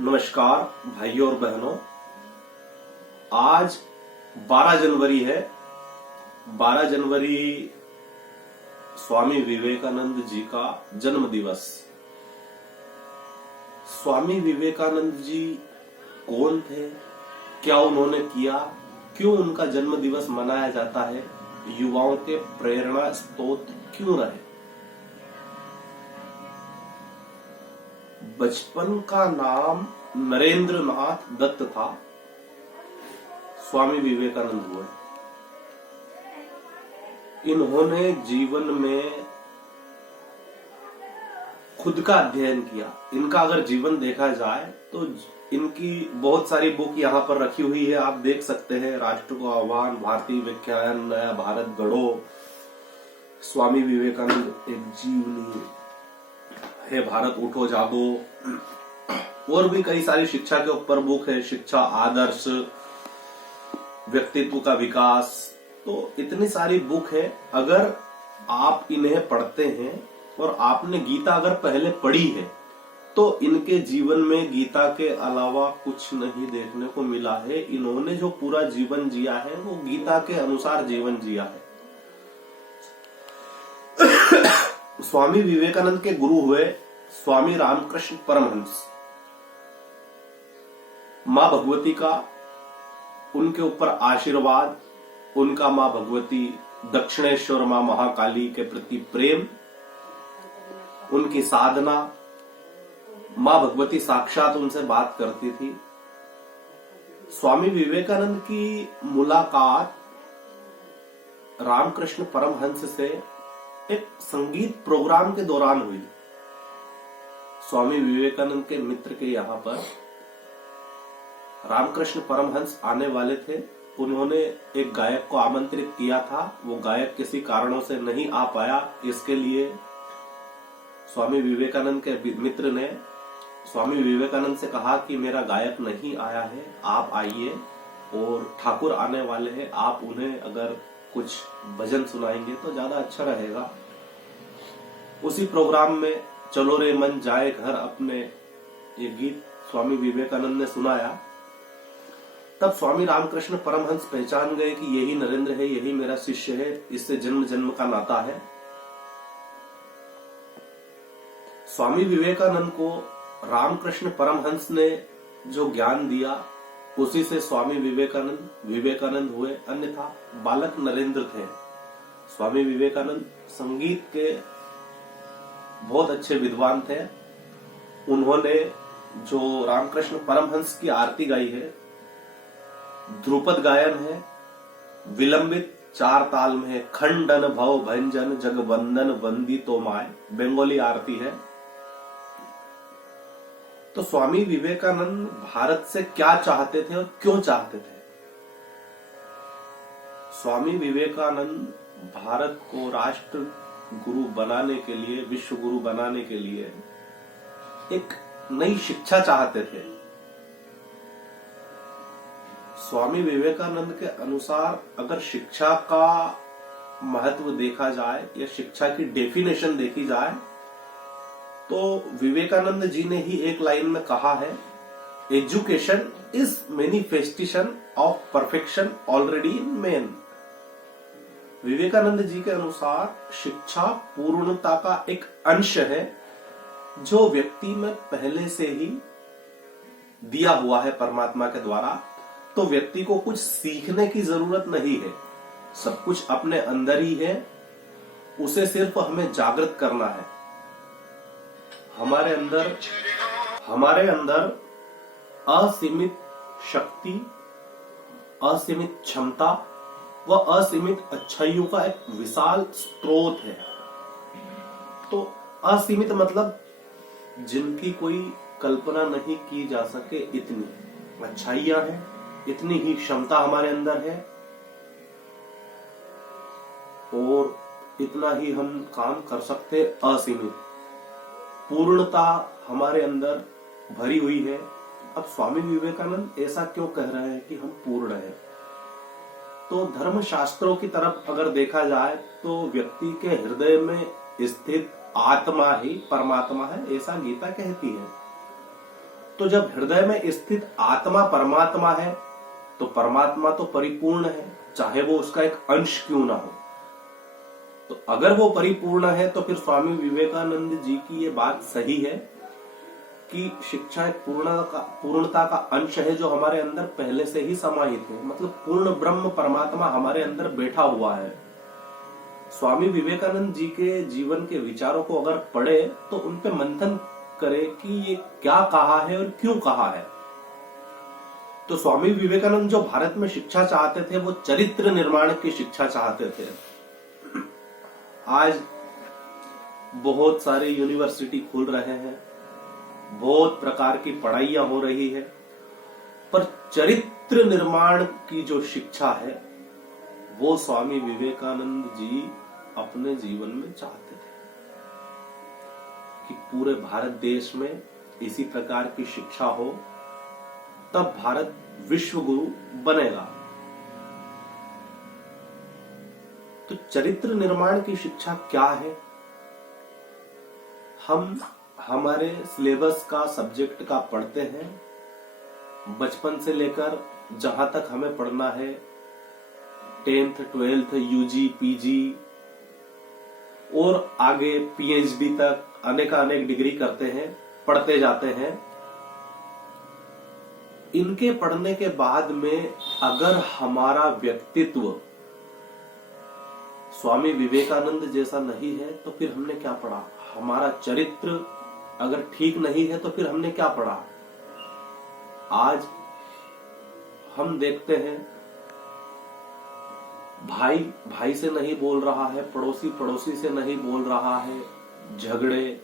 नमस्कार भाइयों और बहनों। आज 12 जनवरी है। 12 जनवरी स्वामी विवेकानंद जी का जन्म दिवस। स्वामी विवेकानंद जी कौन थे, क्या उन्होंने किया, क्यों उनका जन्म दिवस मनाया जाता है, युवाओं के प्रेरणा स्रोत क्यों रहे। बचपन का नाम नरेंद्र नाथ दत्त था। स्वामी विवेकानंद हुए। इन्होंने जीवन में खुद का अध्ययन किया। इनका अगर जीवन देखा जाए तो इनकी बहुत सारी बुक यहाँ पर रखी हुई है, आप देख सकते हैं। राष्ट्र को आह्वान, भारतीय विज्ञान, नया भारत गढ़ो, स्वामी विवेकानंद एक जीवनी है, भारत उठो जागो, और भी कई सारी शिक्षा के ऊपर बुक है, शिक्षा आदर्श, व्यक्तित्व का विकास। तो इतनी सारी बुक है। अगर आप इन्हें पढ़ते हैं और आपने गीता अगर पहले पढ़ी है तो इनके जीवन में गीता के अलावा कुछ नहीं देखने को मिला है। इन्होंने जो पूरा जीवन जिया है वो गीता के अनुसार जीवन जिया है। स्वामी विवेकानंद के गुरु हुए स्वामी रामकृष्ण परमहंस। मां भगवती का उनके ऊपर आशीर्वाद, उनका मां भगवती दक्षिणेश्वर मां महाकाली के प्रति प्रेम, उनकी साधना, मां भगवती साक्षात उनसे बात करती थी। स्वामी विवेकानंद की मुलाकात रामकृष्ण परमहंस से एक संगीत प्रोग्राम के दौरान हुई। स्वामी विवेकानंद के मित्र के यहाँ पर रामकृष्ण परमहंस आने वाले थे। उन्होंने एक गायक को आमंत्रित किया था, वो गायक किसी कारणों से नहीं आ पाया। इसके लिए स्वामी विवेकानंद के मित्र ने स्वामी विवेकानंद से कहा कि मेरा गायक नहीं आया है, आप आइए, और ठाकुर आने वाले हैं, आप उन्हें अगर कुछ भजन सुनाएंगे तो ज्यादा अच्छा रहेगा। उसी प्रोग्राम में चलो रे मन जाए घर अपने, ये गीत स्वामी विवेकानंद ने सुनाया। तब स्वामी रामकृष्ण परमहंस पहचान गए कि यही नरेंद्र है, यही मेरा शिष्य है, इससे जन्म जन्म का नाता है। स्वामी विवेकानंद को रामकृष्ण परमहंस ने जो ज्ञान दिया उसी से स्वामी विवेकानंद हुए, अन्यथा बालक नरेंद्र थे। स्वामी विवेकानंद संगीत के बहुत अच्छे विद्वान थे। उन्होंने जो रामकृष्ण परमहंस की आरती गाई है, ध्रुपद गायन है, विलंबित 4 ताल में है, खंडन भव भंजन जगवंदन वंदी तो माय, बंगाली आरती है। तो स्वामी विवेकानंद भारत से क्या चाहते थे और क्यों चाहते थे? स्वामी विवेकानंद भारत को राष्ट्र गुरु बनाने के लिए, विश्व गुरु बनाने के लिए एक नई शिक्षा चाहते थे। स्वामी विवेकानंद के अनुसार अगर शिक्षा का महत्व देखा जाए या शिक्षा की डेफिनेशन देखी जाए तो विवेकानंद जी ने ही एक लाइन में कहा है, education is manifestation of perfection already in man. Vivekananda ji के अनुसार शिक्षा पूर्णता का एक अंश है जो व्यक्ति में पहले से ही दिया हुआ है परमात्मा के द्वारा। तो व्यक्ति को कुछ सीखने की जरूरत नहीं है, सब कुछ अपने अंदर ही है, उसे सिर्फ हमें जागृत करना है। हमारे अंदर असीमित शक्ति, असीमित क्षमता व असीमित अच्छाइयों का एक विशाल स्रोत है। तो असीमित मतलब जिनकी कोई कल्पना नहीं की जा सके, इतनी अच्छाइयां हैं, इतनी ही क्षमता हमारे अंदर है, और इतना ही हम काम कर सकते। असीमित पूर्णता हमारे अंदर भरी हुई है। अब स्वामी विवेकानंद ऐसा क्यों कह रहे हैं कि हम पूर्ण हैं? तो धर्म शास्त्रों की तरफ अगर देखा जाए तो व्यक्ति के हृदय में स्थित आत्मा ही परमात्मा है, ऐसा गीता कहती है। तो जब हृदय में स्थित आत्मा परमात्मा है तो परमात्मा तो परिपूर्ण है, चाहे वो उसका एक अंश क्यों ना हो। तो अगर वो परिपूर्ण है तो फिर स्वामी विवेकानंद जी की ये बात सही है कि शिक्षा एक पूर्णता का अंश है जो हमारे अंदर पहले से ही समाहित है। मतलब पूर्ण ब्रह्म परमात्मा हमारे अंदर बैठा हुआ है। स्वामी विवेकानंद जी के जीवन के विचारों को अगर पढ़े तो उन पे मंथन करे कि ये क्या कहा है और क्यों कहा है। तो स्वामी विवेकानंद जो भारत में शिक्षा चाहते थे वो चरित्र निर्माण की शिक्षा चाहते थे। आज बहुत सारे यूनिवर्सिटी खुल रहे हैं, बहुत प्रकार की पढ़ाइयां हो रही है, पर चरित्र निर्माण की जो शिक्षा है वो स्वामी विवेकानंद जी अपने जीवन में चाहते थे कि पूरे भारत देश में इसी प्रकार की शिक्षा हो, तब भारत विश्व गुरु बनेगा। तो चरित्र निर्माण की शिक्षा क्या है? हम हमारे सिलेबस का सब्जेक्ट का पढ़ते हैं, बचपन से लेकर जहां तक हमें पढ़ना है, 10th 12th यूजी पीजी और आगे पीएचडी तक अनेक डिग्री करते हैं, पढ़ते जाते हैं। इनके पढ़ने के बाद में अगर हमारा व्यक्तित्व स्वामी विवेकानंद जैसा नहीं है तो फिर हमने क्या पढ़ा? हमारा चरित्र अगर ठीक नहीं है तो फिर हमने क्या पढ़ा? आज हम देखते हैं भाई भाई से नहीं बोल रहा है, पड़ोसी पड़ोसी से नहीं बोल रहा है, झगड़े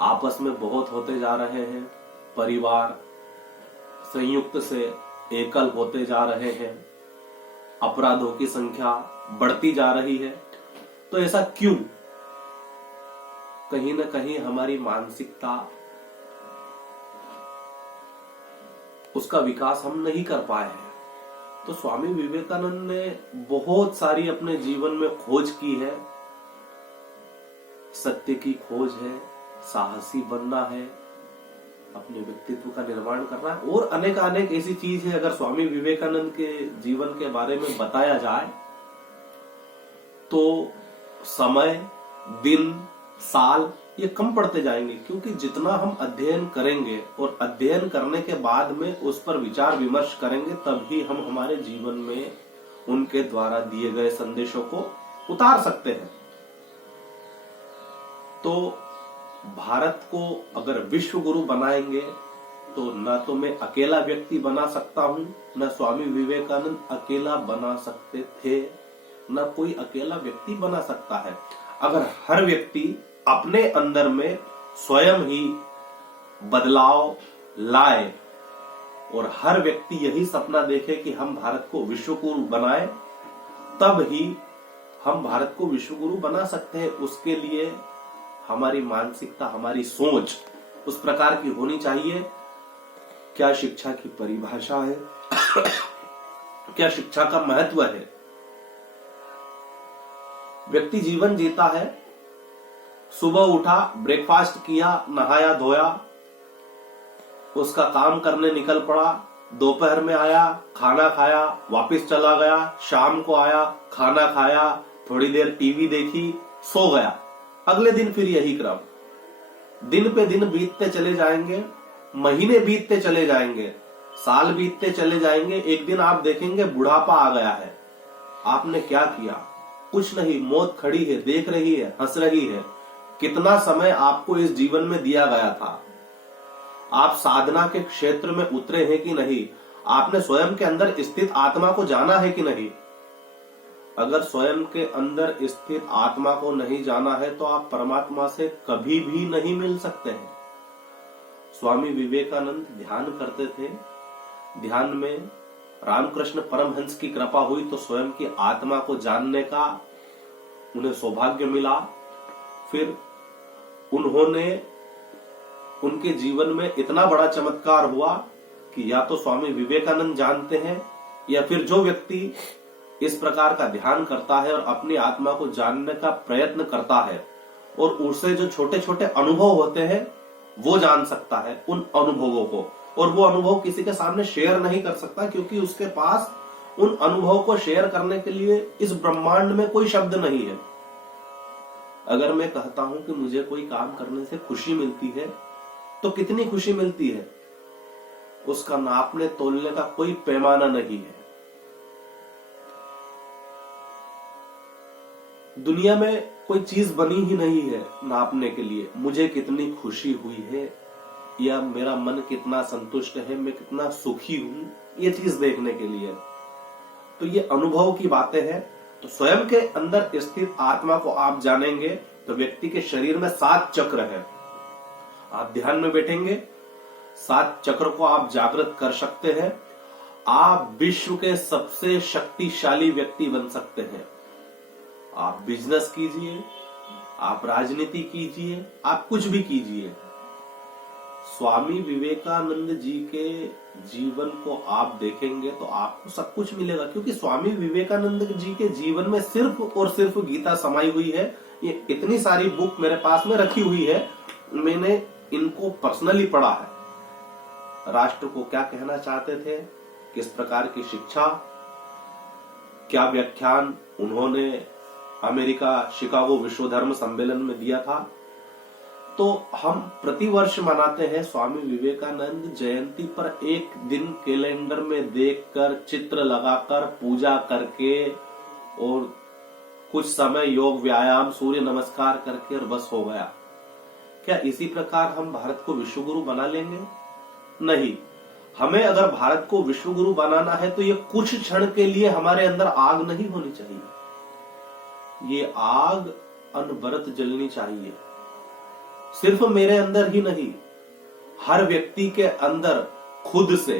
आपस में बहुत होते जा रहे हैं, परिवार संयुक्त से एकल होते जा रहे हैं, अपराधों की संख्या बढ़ती जा रही है। तो ऐसा क्यों? कहीं ना कहीं हमारी मानसिकता, उसका विकास हम नहीं कर पाए हैं। तो स्वामी विवेकानंद ने बहुत सारी अपने जीवन में खोज की है। सत्य की खोज है, साहसी बनना है, अपने व्यक्तित्व का निर्माण करना है और अनेक ऐसी चीज है। अगर स्वामी विवेकानंद के जीवन के बारे में बताया जाए तो समय, दिन, साल ये कम पड़ते जाएंगे, क्योंकि जितना हम अध्ययन करेंगे और अध्ययन करने के बाद में उस पर विचार विमर्श करेंगे तभी हम हमारे जीवन में उनके द्वारा दिए गए संदेशों को उतार सकते हैं। तो भारत को अगर विश्व गुरु बनाएंगे तो न तो मैं अकेला व्यक्ति बना सकता हूं, न स्वामी विवेकानंद अकेला बना सकते थे, न कोई अकेला व्यक्ति बना सकता है। अगर हर व्यक्ति अपने अंदर में स्वयं ही बदलाव लाए और हर व्यक्ति यही सपना देखे कि हम भारत को विश्व गुरु बनाए, तब ही हम भारत को विश्व गुरु बना सकते हैं। उसके लिए हमारी मानसिकता, हमारी सोच उस प्रकार की होनी चाहिए। क्या शिक्षा की परिभाषा है? क्या शिक्षा का महत्व है? व्यक्ति जीवन जीता है, सुबह उठा, ब्रेकफास्ट किया, नहाया धोया, उसका काम करने निकल पड़ा, दोपहर में आया, खाना खाया, वापस चला गया, शाम को आया, खाना खाया, थोड़ी देर टीवी देखी, सो गया। अगले दिन फिर यही क्रम। दिन पे दिन बीतते चले जाएंगे, महीने बीतते चले जाएंगे, साल बीतते चले जाएंगे। एक दिन आप देखेंगे बुढ़ापा आ गया है। आपने क्या किया? कुछ नहीं, मौत खड़ी है, देख रही है, हंस रही है। कितना समय आपको इस जीवन में दिया गया था? आप साधना के क्षेत्र में उतरे हैं कि नहीं? आपने स्वयं के अंदर स्थित आत्मा को जाना है कि नहीं? अगर स्वयं के अंदर स्थित आत्मा को नहीं जाना है तो आप परमात्मा से कभी भी नहीं मिल सकते हैं। स्वामी विवेकानंद ध्यान करते थे। ध्यान में रामकृष्ण परमहंस की कृपा हुई तो स्वयं की आत्मा को जानने का उन्हें सौभाग्य मिला। फिर उन्होंने, उनके जीवन में इतना बड़ा चमत्कार हुआ कि या तो स्वामी विवेकानंद जानते हैं या फिर जो व्यक्ति इस प्रकार का ध्यान करता है और अपनी आत्मा को जानने का प्रयत्न करता है और उससे जो छोटे छोटे अनुभव होते हैं वो जान सकता है उन अनुभवों को, और वो अनुभव किसी के सामने शेयर नहीं कर सकता, क्योंकि उसके पास उन अनुभव को शेयर करने के लिए इस ब्रह्मांड में कोई शब्द नहीं है। अगर मैं कहता हूं कि मुझे कोई काम करने से खुशी मिलती है, तो कितनी खुशी मिलती है उसका नापने तोलने का कोई पैमाना नहीं है। दुनिया में कोई चीज बनी ही नहीं है नापने के लिए मुझे कितनी खुशी हुई है या मेरा मन कितना संतुष्ट है, मैं कितना सुखी हूं, ये चीज देखने के लिए। तो ये अनुभव की बातें हैं। तो स्वयं के अंदर स्थित आत्मा को आप जानेंगे तो व्यक्ति के शरीर में 7 चक्र है। आप ध्यान में बैठेंगे, 7 चक्र को आप जागृत कर सकते हैं। आप विश्व के सबसे शक्तिशाली व्यक्ति बन सकते हैं। आप बिजनेस कीजिए, आप राजनीति कीजिए, आप कुछ भी कीजिए, स्वामी विवेकानंद जी के जीवन को आप देखेंगे तो आपको सब कुछ मिलेगा, क्योंकि स्वामी विवेकानंद जी के जीवन में सिर्फ और सिर्फ गीता समाई हुई है। ये इतनी सारी बुक मेरे पास में रखी हुई है, मैंने इनको पर्सनली पढ़ा है। राष्ट्र को क्या कहना चाहते थे, किस प्रकार की शिक्षा, क्या व्याख्यान उन्होंने अमेरिका शिकागो विश्व धर्म सम्मेलन में दिया था। तो हम प्रतिवर्ष मनाते हैं स्वामी विवेकानंद जयंती पर एक दिन कैलेंडर में देखकर, चित्र लगाकर, पूजा करके और कुछ समय योग व्यायाम सूर्य नमस्कार करके और बस हो गया। क्या इसी प्रकार हम भारत को विश्वगुरु बना लेंगे? नहीं। हमें अगर भारत को विश्वगुरु बनाना है तो ये कुछ क्षण के लिए हमारे अंदर आग नहीं होनी चाहिए, ये आग अनवरत जलनी चाहिए। सिर्फ मेरे अंदर ही नहीं, हर व्यक्ति के अंदर खुद से।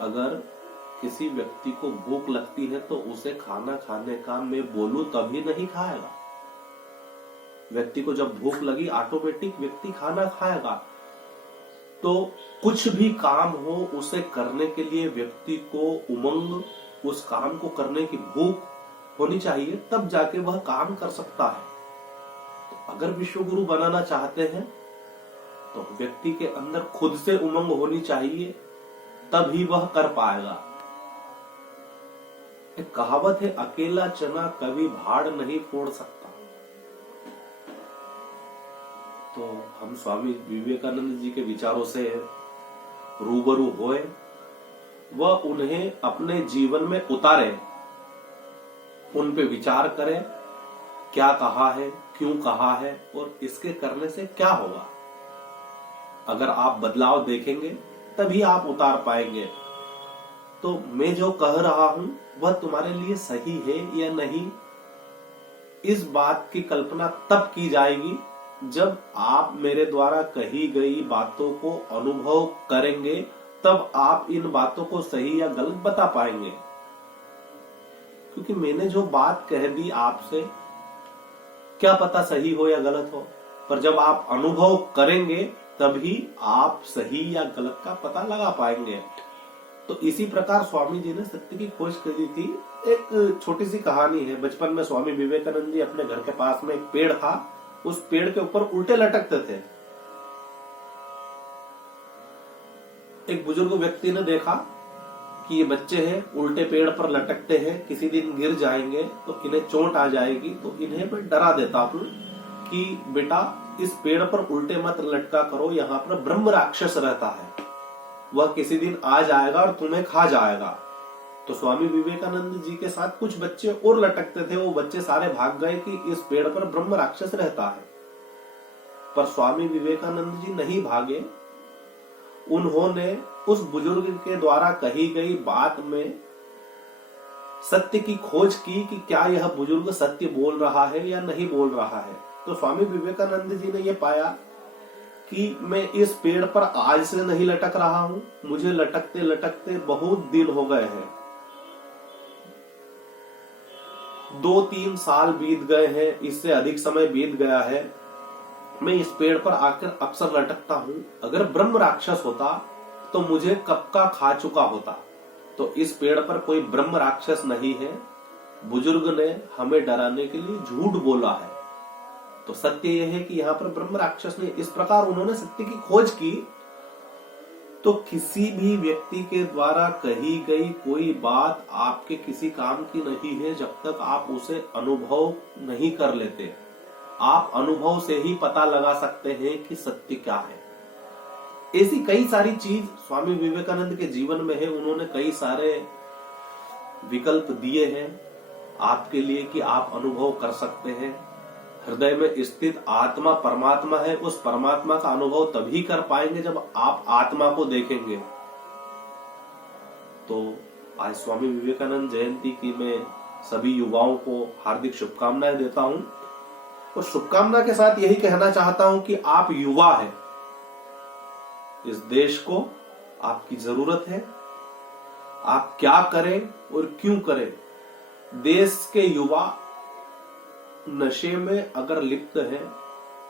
अगर किसी व्यक्ति को भूख लगती है तो उसे खाना खाने का मैं बोलूं तभी नहीं खाएगा। व्यक्ति को जब भूख लगी ऑटोमेटिक व्यक्ति खाना खाएगा। तो कुछ भी काम हो उसे करने के लिए व्यक्ति को उमंग, उस काम को करने की भूख होनी चाहिए, तब जाके वह काम कर सकता है। तो अगर विश्वगुरु बनाना चाहते हैं तो व्यक्ति के अंदर खुद से उमंग होनी चाहिए, तभी वह कर पाएगा। एक कहावत है, अकेला चना कभी भाड़ नहीं फोड़ सकता। तो हम स्वामी विवेकानंद जी के विचारों से रूबरू होए, वह उन्हें अपने जीवन में उतारे, उन पे विचार करें, क्या कहा है, क्यों कहा है और इसके करने से क्या होगा। अगर आप बदलाव देखेंगे तभी आप उतार पाएंगे। तो मैं जो कह रहा हूं वह तुम्हारे लिए सही है या नहीं, इस बात की कल्पना तब की जाएगी जब आप मेरे द्वारा कही गई बातों को अनुभव करेंगे, तब आप इन बातों को सही या गलत बता पाएंगे। क्योंकि मैंने जो बात कह दी आपसे, क्या पता सही हो या गलत हो, पर जब आप अनुभव करेंगे तभी आप सही या गलत का पता लगा पाएंगे। तो इसी प्रकार स्वामी जी ने सत्य की खोज करी थी। एक छोटी सी कहानी है। बचपन में स्वामी विवेकानंद जी अपने घर के पास में एक पेड़ था, उस पेड़ के ऊपर उल्टे लटकते थे। एक बुजुर्ग व्यक्ति ने देखा कि ये बच्चे हैं, उल्टे पेड़ पर लटकते हैं, किसी दिन गिर जाएंगे तो इन्हें चोट आ जाएगी, तो इन्हें मैं डरा देता हूं कि बेटा इस पेड़ पर उल्टे मत लटका करो, यहाँ पर ब्रह्म राक्षस रहता है, वह किसी दिन आ जाएगा और तुम्हें खा जाएगा। तो स्वामी विवेकानंद जी के साथ कुछ बच्चे और लटकते थे, वो बच्चे सारे भाग गए कि इस पेड़ पर ब्रह्म राक्षस रहता है। पर स्वामी विवेकानंद जी नहीं भागे। उन्होंने उस बुजुर्ग के द्वारा कही गई बात में सत्य की खोज की कि क्या यह बुजुर्ग सत्य बोल रहा है या नहीं बोल रहा है। तो स्वामी विवेकानंद जी ने यह पाया कि मैं इस पेड़ पर आज से नहीं लटक रहा हूं, मुझे लटकते लटकते बहुत दिन हो गए हैं, 2-3 साल बीत गए हैं, इससे अधिक समय बीत गया है, मैं इस पेड़ पर आकर अक्सर लटकता हूं। अगर ब्रह्म राक्षस होता तो मुझे कब का खा चुका होता। तो इस पेड़ पर कोई ब्रह्म राक्षस नहीं है, बुजुर्ग ने हमें डराने के लिए झूठ बोला है। तो सत्य यह है कि यहाँ पर ब्रह्म राक्षस ने इस प्रकार उन्होंने सत्य की खोज की। तो किसी भी व्यक्ति के द्वारा कही गई कोई बात आपके किसी काम की नहीं है जब तक आप उसे अनुभव नहीं कर लेते। आप अनुभव से ही पता लगा सकते हैं कि सत्य क्या है। ऐसी कई सारी चीज स्वामी विवेकानंद के जीवन में है। उन्होंने कई सारे विकल्प दिए हैं आपके लिए कि आप अनुभव कर सकते हैं। हृदय में स्थित आत्मा परमात्मा है। उस परमात्मा का अनुभव तभी कर पाएंगे जब आप आत्मा को देखेंगे। तो आज स्वामी विवेकानंद जयंती की मैं सभी युवाओं को हार्दिक शुभकामनाएं देता हूं और शुभकामना के साथ यही कहना चाहता हूं कि आप युवा हैं। इस देश को आपकी जरूरत है। आप क्या करें और क्यों करें। देश के युवा नशे में अगर लिप्त है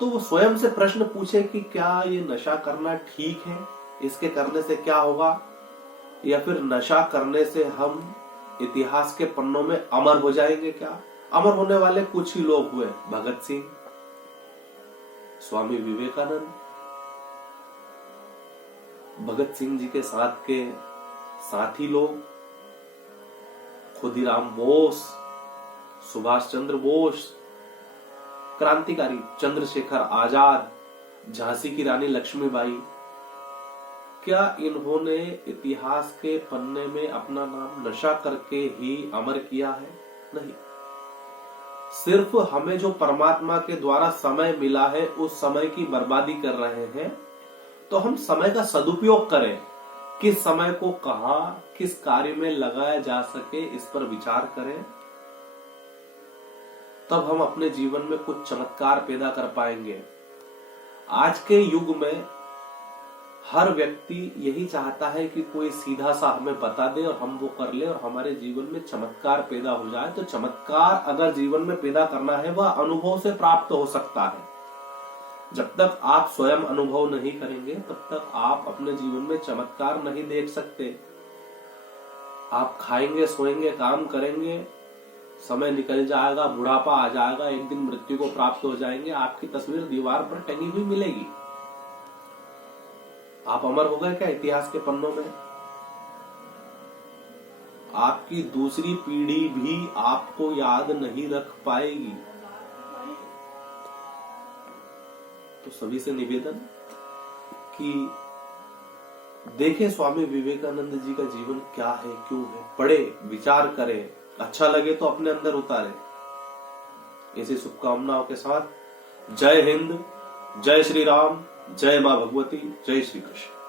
तो वो स्वयं से प्रश्न पूछे कि क्या ये नशा करना ठीक है, इसके करने से क्या होगा, या फिर नशा करने से हम इतिहास के पन्नों में अमर हो जाएंगे। क्या अमर होने वाले कुछ ही लोग हुए, भगत सिंह, स्वामी विवेकानंद, भगत सिंह जी के साथ के साथी लोग, खुदीराम बोस, सुभाष चंद्र बोस, क्रांतिकारी चंद्रशेखर आजाद, झांसी की रानी लक्ष्मीबाई। क्या इन्होंने इतिहास के पन्ने में अपना नाम नशा करके ही अमर किया है? नहीं। सिर्फ हमें जो परमात्मा के द्वारा समय मिला है उस समय की बर्बादी कर रहे हैं। तो हम समय का सदुपयोग करें। किस समय को कहां किस कार्य में लगाया जा सके इस पर विचार करें। तब हम अपने जीवन में कुछ चमत्कार पैदा कर पाएंगे। आज के युग में हर व्यक्ति यही चाहता है कि कोई सीधा सा हमें बता दे और हम वो कर ले और हमारे जीवन में चमत्कार पैदा हो जाए। तो चमत्कार अगर जीवन में पैदा करना है वह अनुभव से प्राप्त हो सकता है। जब तक आप स्वयं अनुभव नहीं करेंगे तब तक आप अपने जीवन में चमत्कार नहीं देख सकते। आप खाएंगे, सोएंगे, काम करेंगे, समय निकल जाएगा, बुढ़ापा आ जाएगा, एक दिन मृत्यु को प्राप्त हो जाएंगे, आपकी तस्वीर दीवार पर टंगी हुई मिलेगी। आप अमर हो गए क्या इतिहास के पन्नों में? आपकी दूसरी पीढ़ी भी आपको याद नहीं रख पाएगी। तो सभी से निवेदन कि देखें स्वामी विवेकानंद जी का जीवन क्या है, क्यों है, पढ़े, विचार करें, अच्छा लगे तो अपने अंदर उतारें। ऐसी शुभकामनाओं के साथ जय हिंद, जय श्री राम, जय मां भगवती, जय श्री कृष्ण।